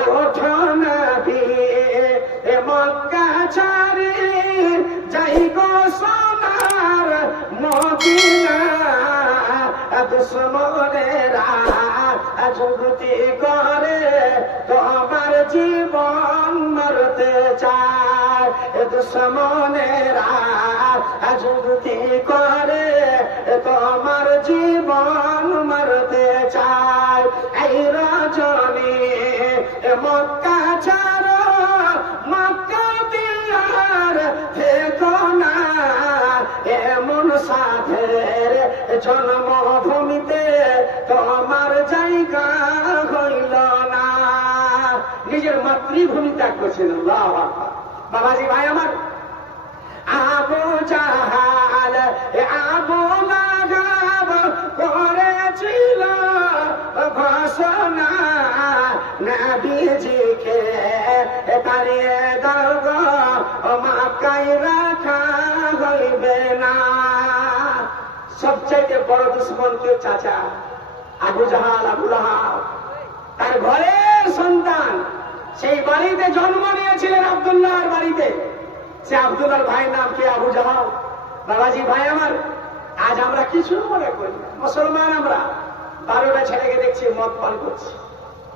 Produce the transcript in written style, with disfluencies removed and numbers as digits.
ওঠো নবী মক্কা ছাড়ি যাই গো সোনার মদিনা দুশ্মনেরা যুক্তি করে তোমার জীবন মারতে চায় দুশ্মনেরা যুক্তি করে তোমার জীবন মারতে চায় এই রজনী মক্কা ছাড়ো মক্কা দিয়ার থেকো না এমন সাধের জন্মভূমিতে তোমার জায়গা হইল না। নিজের মাতৃভূমি ত্যাগ করছেন। আল্লাহু আকবার। বাবাজি ভাই আমার, আবু জাহাল আবু লাহাব করেছিল ঘোষণা নবীজিকে তাড়িয়ে দাও গো মক্কায় রাখা হইবে না। সবচাইতে বড় দুশ্মন কে? চাচা আবু জাহাল, আবু লাহাব। তার ঘরের সন্তান, সেই বাড়িতে জন্ম নিয়েছিলেন আব্দুল্লাহর বাড়িতে। সে আব্দুল্লাহর ভাইয়ের নাম কি? আবু জাহাল। বাবাজি ভাই আমার, আজ আমরা কিছু মনে করি মুসলমান, আমরা 12টা ছেলেকে দেখছি মদ পান করছি।